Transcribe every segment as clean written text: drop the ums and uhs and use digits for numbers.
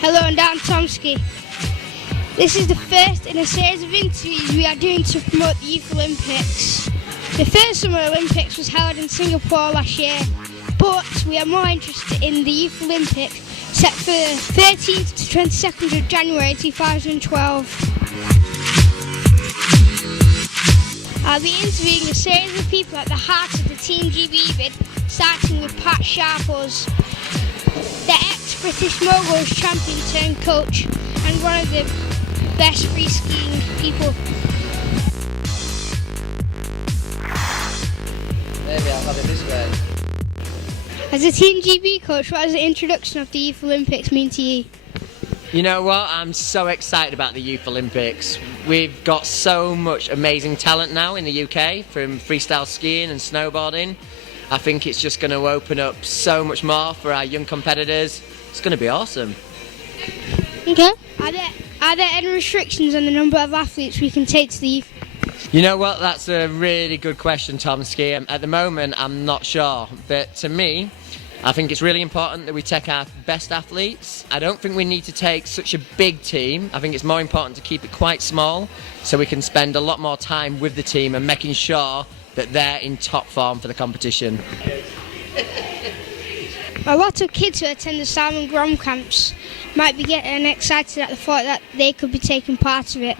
Hello, I'm Dan Tomsky. This is the first in a series of interviews we are doing to promote the Youth Olympics. The first Summer Olympics was held in Singapore last year, but we are more interested in the Youth Olympics set for 13th to 22nd of January 2012. I'll be interviewing a series of people at the heart of the Team GB bid, starting with Pat Sharples, the ex-British Moguls champion turned coach and one of the best free skiing people. Maybe I'll have it this way. As a Team GB coach, what does the introduction of the Youth Olympics mean to you? You know what? I'm so excited about the Youth Olympics. We've got so much amazing talent now in the UK from freestyle skiing and snowboarding. I think it's just going to open up so much more for our young competitors. It's going to be awesome. Okay. Are there any restrictions on the number of athletes we can take to the youth? You know what? That's a really good question, Tomsky. At the moment, I'm not sure. But to me, I think it's really important that we take our best athletes. I don't think we need to take such a big team. I think it's more important to keep it quite small so we can spend a lot more time with the team and making sure that they're in top form for the competition. A lot of kids who attend the Salmon Grom camps might be getting excited at the thought that they could be taking part of it.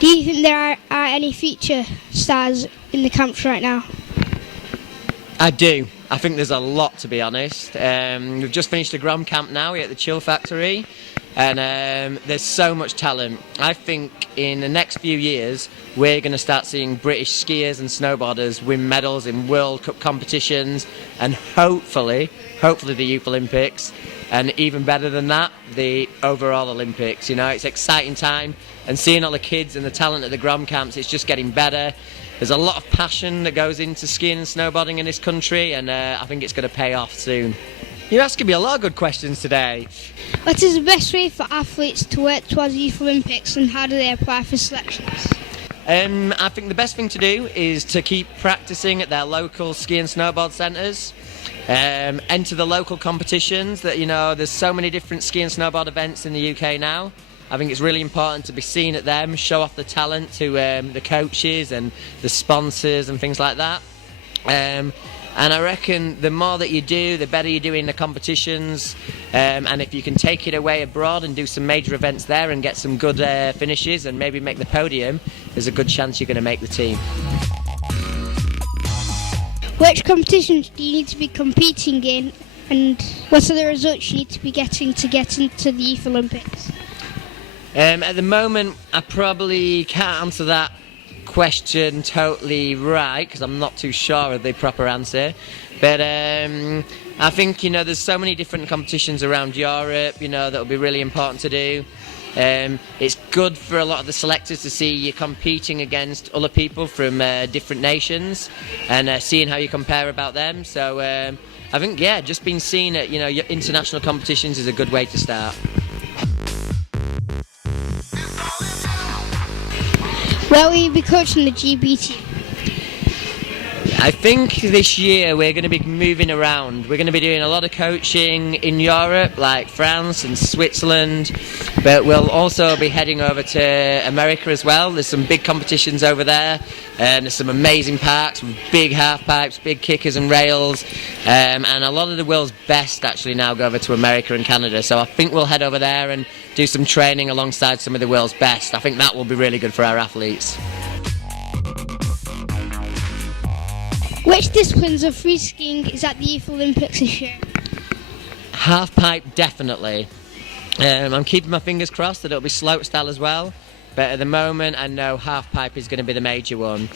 Do you think there are any future stars in the camps right now? I do. I think there's a lot, to be honest. We've just finished a Grom camp now here at the Chill Factory, and there's so much talent. I think in the next few years we're going to start seeing British skiers and snowboarders win medals in World Cup competitions, and hopefully the Youth Olympics, and even better than that, the overall Olympics. You know, it's an exciting time, and seeing all the kids and the talent at the Grom camps, it's just getting better. There's a lot of passion that goes into skiing and snowboarding in this country, and I think it's going to pay off soon. You're asking me a lot of good questions today. What is the best way for athletes to work towards the Youth Olympics, and how do they apply for selections? I think the best thing to do is to keep practicing at their local ski and snowboard centres. Enter the local competitions. That, you know, there's so many different ski and snowboard events in the UK now. I think it's really important to be seen at them, show off the talent to the coaches and the sponsors and things like that. And I reckon the more that you do, the better you do in the competitions. And if you can take it away abroad and do some major events there and get some good finishes and maybe make the podium, there's a good chance you're going to make the team. Which competitions do you need to be competing in, and what are the results you need to be getting to get into the Youth Olympics? At the moment, I probably can't answer that question totally right because I'm not too sure of the proper answer. But I think, you know, there's so many different competitions around Europe, you know, that will be really important to do. It's good for a lot of the selectors to see you competing against other people from different nations and seeing how you compare about them. So I think, yeah, just being seen at, you know, your international competitions is a good way to start. Where will you be coaching the GB team? I think this year we're going to be moving around. We're going to be doing a lot of coaching in Europe, like France and Switzerland, but we'll also be heading over to America as well. There's some big competitions over there, and there's some amazing parks with big half pipes, big kickers and rails, and a lot of the world's best actually now go over to America and Canada. So I think we'll head over there and do some training alongside some of the world's best. I think that will be really good for our athletes. Which disciplines of free skiing is at the Youth Olympics this year? Half pipe, definitely. I'm keeping my fingers crossed that it'll be slopestyle as well, but at the moment I know half pipe is going to be the major one.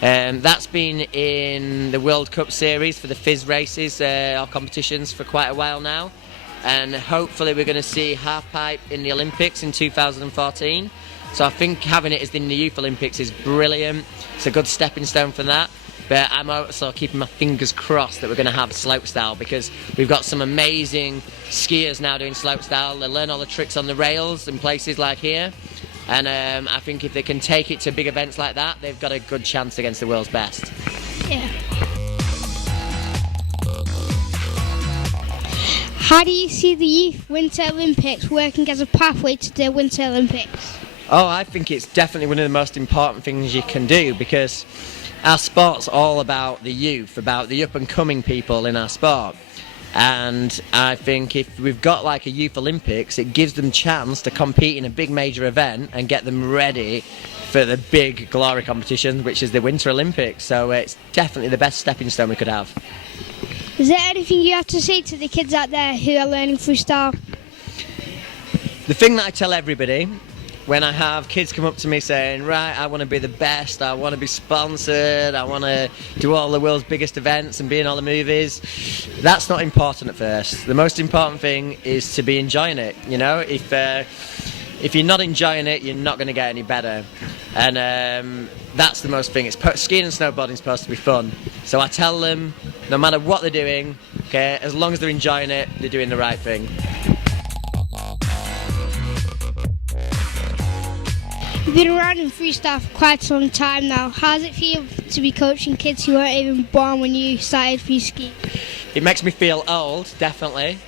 That's been in the World Cup series for the FIS races or competitions for quite a while now, and hopefully we're going to see half pipe in the Olympics in 2014. So I think having it as in the Youth Olympics is brilliant. It's a good stepping stone for that. But I'm also keeping my fingers crossed that we're going to have slopestyle, because we've got some amazing skiers now doing slopestyle. They learn all the tricks on the rails in places like here. And I think if they can take it to big events like that, they've got a good chance against the world's best. Yeah. How do you see the Youth Winter Olympics working as a pathway to the Winter Olympics? Oh, I think it's definitely one of the most important things you can do, because our sport's all about the youth, about the up-and-coming people in our sport. And I think if we've got like a Youth Olympics, it gives them chance to compete in a big major event and get them ready for the big glory competition, which is the Winter Olympics. So it's definitely the best stepping stone we could have. Is there anything you have to say to the kids out there who are learning freestyle? The thing that I tell everybody when I have kids come up to me saying, right, I want to be the best, I want to be sponsored, I want to do all the world's biggest events and be in all the movies, that's not important at first. The most important thing is to be enjoying it. You know, if you're not enjoying it, you're not going to get any better. And that's the most thing. Skiing and snowboarding is supposed to be fun. So I tell them, no matter what they're doing, okay, as long as they're enjoying it, they're doing the right thing. You've been around in freestyle for quite some time now. How does it feel to be coaching kids who weren't even born when you started free skiing? It makes me feel old, definitely.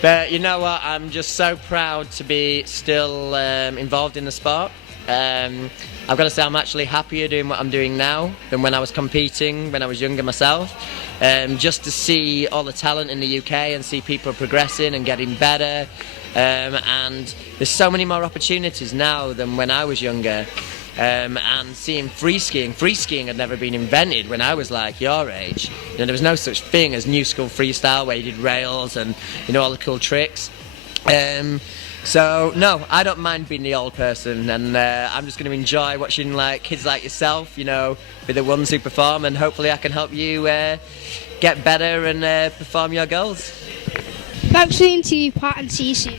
But you know what, I'm just so proud to be still involved in the sport. I've got to say I'm actually happier doing what I'm doing now than when I was competing, when I was younger myself. Just to see all the talent in the UK and see people progressing and getting better. And there's so many more opportunities now than when I was younger. And seeing free skiing had never been invented when I was like your age. You know, there was no such thing as new school freestyle where you did rails and, you know, all the cool tricks. So no, I don't mind being the old person, and I'm just going to enjoy watching like kids like yourself, you know, be the ones who perform, and hopefully I can help you get better and perform your goals. Thanks for the interview, Pat, and see you soon.